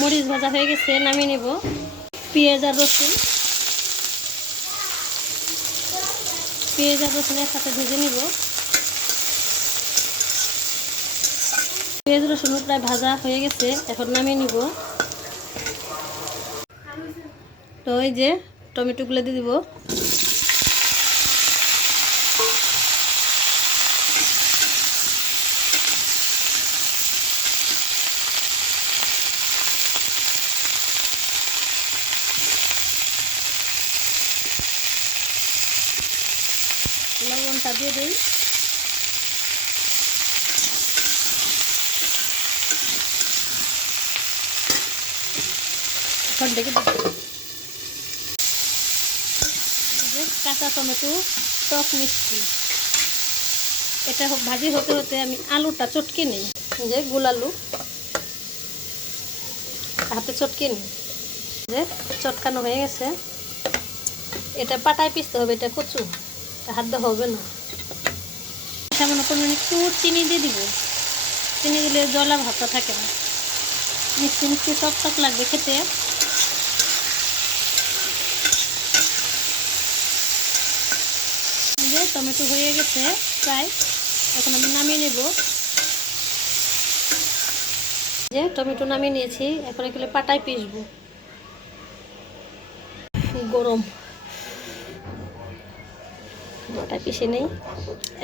মরিচ ভাজা হয়ে গেছে, নামিয়ে নেব। পেঁয়াজ আর রসুন একসাথে ভেজে নিব। পেঁয়াজ রসুন প্রায় ভাজা হয়ে গেছে, এখন নামিয়ে নিব। তো এই যে টমেটোগুলো দিয়ে দিব। লবণটা দিয়ে দিই। এখন দেখে কাঁচা টমেটো, টক মিষ্টি, এটা ভাজি হতে হতে আমি আলুটা চটকে নিই। যে গোল আলু হাতে চটকে নিই। যে চটকানো হয়ে গেছে, এটা পাটায় পিষতে হবে। এটা কচু, হাত দেওয়া হবে না। সামান্য পরিমাণে একটু চিনি দিয়ে দিব। চিনি দিলে জলা ভাবটা থাকে না, মিষ্টি মিষ্টি টক টক লাগবে খেতে। যে টমেটো হয়ে গেছে প্রায়, এখন আমি নামিয়ে নেব। যে টমেটো নামিয়ে নিয়েছি, এখন এগুলো পাটায় পিষবো। গরম পাটায় পিষে নেই।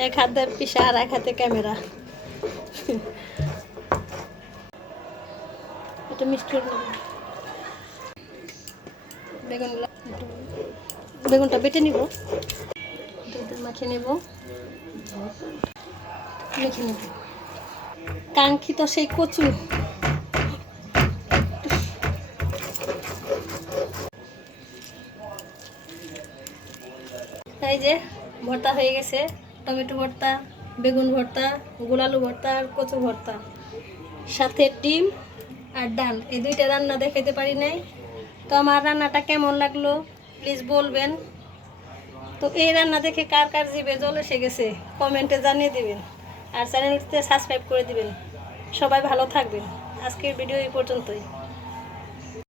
এক হাতে পিষা আর এক হাতে ক্যামেরা। এটা মিষ্টি বেগুনটা বেটে নিব, মাখিয়ে নেব, মেখে নেব। কাঙ্ক্ষিত সেই কচু। এই যে ভর্তা হয়ে গেছে, টমেটো ভর্তা, বেগুন ভর্তা, গোলালু ভর্তা আর কচু ভর্তা, সাথে ডিম আর ডাল। এই দুইটা রান্না দেখাতে পারি নাই। তো আমার রান্নাটা কেমন লাগলো প্লিজ বলবেন। তো এই রান্না দেখে কার কার জিভে জল এসে গেছে কমেন্টে জানিয়ে দিবেন, আর চ্যানেলটিতে সাবস্ক্রাইব করে দিবেন। সবাই ভালো থাকবেন। আজকের ভিডিও এই পর্যন্তই।